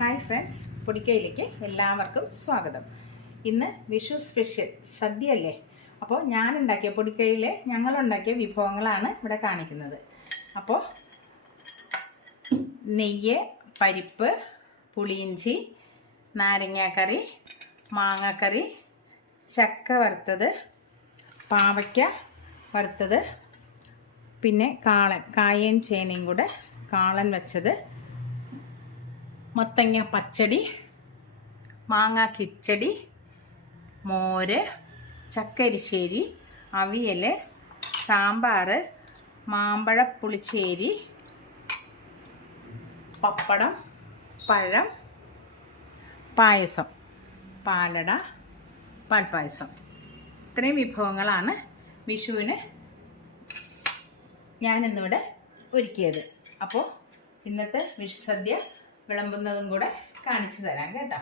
Hi friends, പൊടിക്കയിലേക്ക് എല്ലാവർക്കും സ്വാഗതം. ഇന്ന് വിഷു സ്പെഷ്യൽ സദ്യ അല്ലേ. അപ്പോൾ ഞാനുണ്ടാക്കിയ പൊടിക്കയിൽ ഞങ്ങളുണ്ടാക്കിയ വിഭവങ്ങളാണ് ഇവിടെ കാണിക്കുന്നത്. അപ്പോൾ നെയ്യ്, പരിപ്പ്, പുളിയിഞ്ചി, നാരങ്ങാക്കറി, മാങ്ങാക്കറി, ചക്ക വറുത്തത്, പാവയ്ക്ക വറുത്തത്, പിന്നെ കായയും ചേനയും കൂടെ കാളൻ വെച്ചത്, മത്തങ്ങ പച്ചടി, മാങ്ങ കിച്ചടി, മോര്, ചക്കരിശ്ശേരി, അവിയൽ, സാമ്പാർ, മാമ്പഴ പുളിശ്ശേരി, പപ്പടം, പഴം, പായസം, പാലട, പാൽപ്പായസം. ഇത്രയും വിഭവങ്ങളാണ് വിഷുവിന് ഞാനിന്നിവിടെ ഒരുക്കിയത്. അപ്പോൾ ഇന്നത്തെ വിഷു സദ്യ വിളമ്പുന്നതും കൂടെ കാണിച്ചു തരാം കേട്ടോ.